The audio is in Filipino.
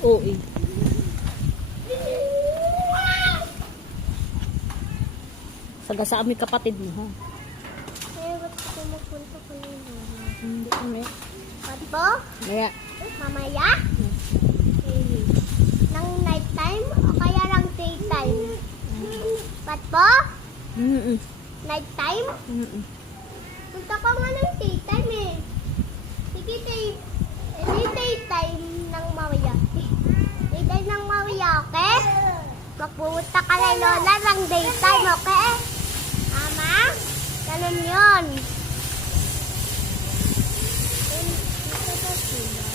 Oo eh. Sagasaan mo yung kapatid mo, ha? Eh, ba't ako mapunta ko nila? Hindi kami. Ba't po? Maya. Mamaya? Nang night time o kaya lang daytime? Ba't po? Night time? Punta ko nga ng daytime eh. Sige, daytime ng mamaya. Daytime ng mamaya, okay? Magpupunta ka kay Lola ng daytime, okay? Ama? Ganun yun. Dito ba sila?